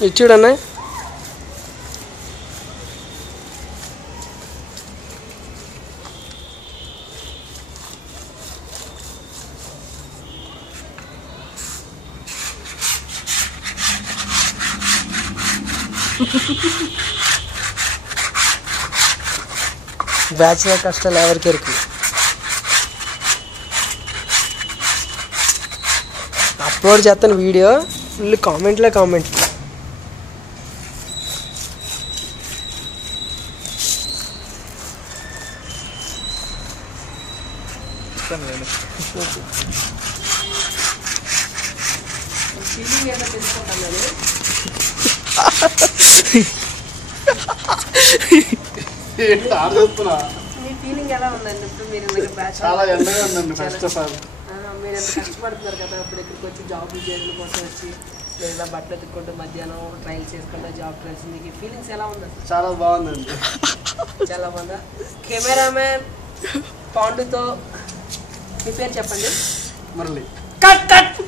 ఇది చూడన్నా బ్యాచిలర్ కష్టాలు ఎవరికి ఎరుకు అప్లోడ్ చేస్తాను వీడియో ఫుల్ కామెంట్లే కామెంట్ ఫీలింగ్ ఏదో తెలుసుకుంటాను నేను మీ ఫీలింగ్ ఎలా ఉందండి ఇప్పుడు మీరు చాలా ఎండగా ఉందండి ఫస్ట్ ఆఫ్ ఆల్ మీరు ఎంత కష్టపడుతున్నారు కదా ఇప్పుడు ఇక్కడికి వచ్చి జాబ్ ఉద్యోగుల కోసం వచ్చి లేదా బట్టలు ఎత్తుకుంటూ మధ్యాహ్నం ట్రైల్స్ చేసుకుంటూ జాబ్ ట్రైల్స్ మీకు ఫీలింగ్స్ ఎలా ఉంది అసలు చాలా బాగుందండి చాలా బాగుందా కెమెరామెన్ పాండుతో మీ పేరు చెప్పండి మురళి కట్ కట్